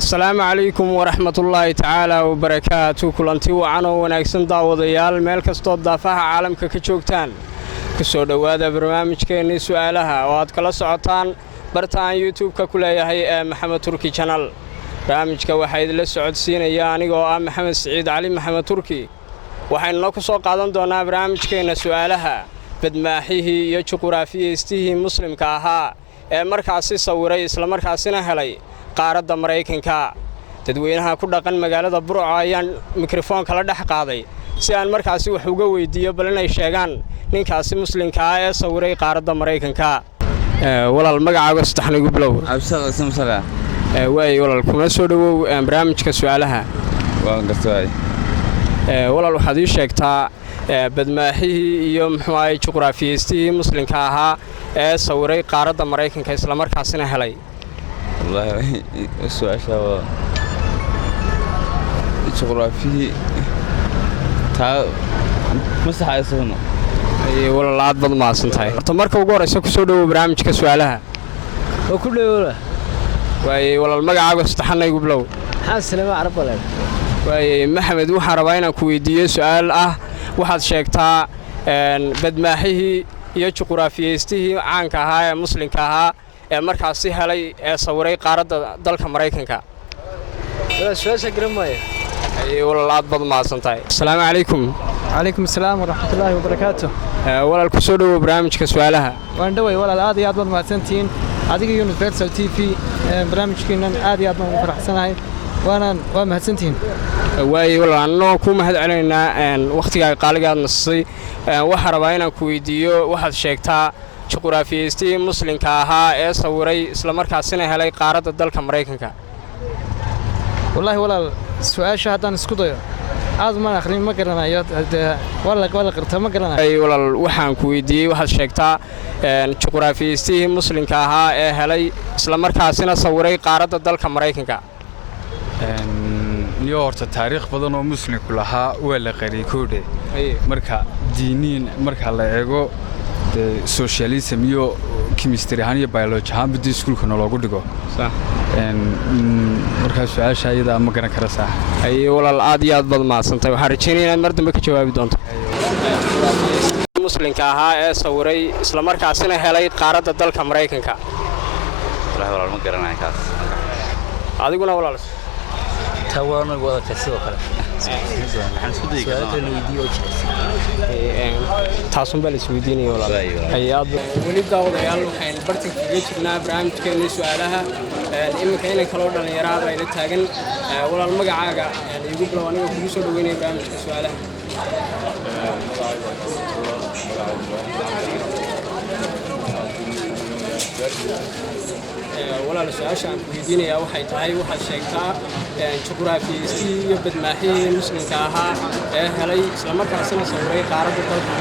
السلام عليكم ورحمة الله تعالى وبركاته كلنتي وعنو وناكسن داوديال مeel kastoo daafaha caalamka ka joogtaan kusoo dhawaada barnaamijkeena su'aalaha oo aad kala socotaan bartaan YouTube-ka ku leeyahay Maxamed Turki channel barnaamijka waxa idin la socodsiinaya anigoo ah Maxamed Saciid Cali Maxamed Turki waxaynu ku soo qaadan doonaa barnaamijkeena su'aalaha badmaaxihii iyo juqraafiyistihi muslimka ahaa ee markaasi sawiray isla markaasina helay qaaradda Mareykanka dadweynaha ku dhaqan magaalada Burco ayaan mikrofoon kala dhex qaaday si aan markaasi wax uga weydiiyo bal inay sheegaan ninkaasi muslimka ah ee sawiray qaaradda Mareykanka walaal magacaaga saddexnigu bilow absaq samsala way walaal kuma soo dhawow barnaamijka su'aalaha waan gartay walaal waxaad ii sheegtaa badmaaxihii iyo muxuu ahay juqraafiyistihi muslimka ahaa ee sawiray qaaradda Mareykanka isla markaasina helay والله سؤال شو جغرافي تا مسح يسونه أي والله لا أضبط ما سنتهاي تمرك وجورة سكسو دو برامج كسؤالها وكله ولا وأي والله المجا عاقل استحنا يقبلوا حاسس ما أعرف ولا وأي محمد وحربينا كويدية سؤال واحد شيكتا بدماحه يجغرافيسته عنك هاي مسلم كها markaasi helay ee sawiray qaaradda dalka Mareykanka su'aasha garamaya ay walaalaad bad ma santahay assalaamu calaykum calaykum assalaam wa rahmatullahi wa barakaatuh walaal ku soo dhawow barnaamijka su'aalaha waan dhaway walaal aad iyo aad baad mahadsantiin adiga iyo Universal TV barnaamijkeenan aad iyo aad baan ugu faraxsanahay waa mahadsantiin way walaal ku mahad celeynaa waqtiga qaaliga aad nasay waxa rabaa inaan ku weydiiyo waxaad sheegtaa juqraafiyistihi muslimka ahaa ee sawiray isla markaasina helay qaaradda dalka Mareykanka wallahi walaal su'aasha haddaan isku dayo aad ma akhrin ma garanayo wala qarta ma garanayo ay walaal waxaan ku weydiiyay waxaad sheegtaa juqraafiyistihi muslimka ahaa ee helay isla markaasina sawiray qaaradda dalka Mareykanka niyo horta taariikh badan oo muslimku lahaa waa la qariyay koodhe marka diiniin marka la eego socialism iyo chemistry ahaan iyo biology ahaan bidii iskuulka loogu dhigo sax marka su'aasha ayada ma garan kara sax ay walaal aad iyo aad bad ma santay waxa rajaynayaa inaad mar dambe ka jawaabi doonto muslimka ahaa ee sawiray isla markaasina helay qaaradda dalka Mareykanka walaal ma garanayo kaas adiguna walaal tawaano wada kasoo kale waxaan isku dayay su'aalaha weydiiyo taasun bal isweydiinayo walaal ayaad wali daawadayaal waxaan bartanka kaga jirnaa barnaamijkeena su'aalaha iminka inay kala dhalinyarada ay la taagan walaal magacaaga igu bilow aniga kugu soo dhaweynay barnaamijka su'aalaha walaal su'aasha aan ku weydiinaya waxay tahay waxaad sheegtaa juqraafiyistihi iyo badmaaxihii muslimka ahaa ee helay isla markaasina sawiray qaaradda dalka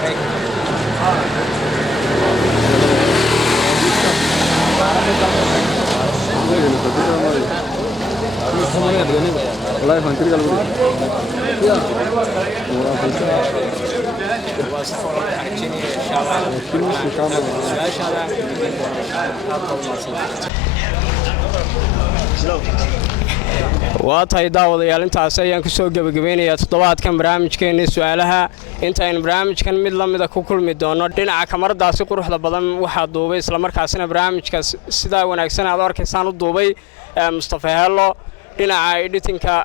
waa tahay daawadayaal intaas ayaan ku soo gabagabeynayaa toddobaadkan barnaamijkeena su'aalaha intaan barnaamijkan mid la mid ah ku kulmi doono dhinaca kamaradaasi quruxda badan waxa duubay isla markaasina barnaamijka sida wanaagsan aad arkaysaan u duubay Mustafa Hello dhinaca editingka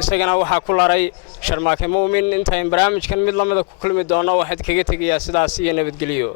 isagana waxa ku laray Sharmaake Muumin intaan barnaamijkan mid la mid ah ku kulmi doono waxaad kaga tagayaa sidaas iyo nabadgeliyo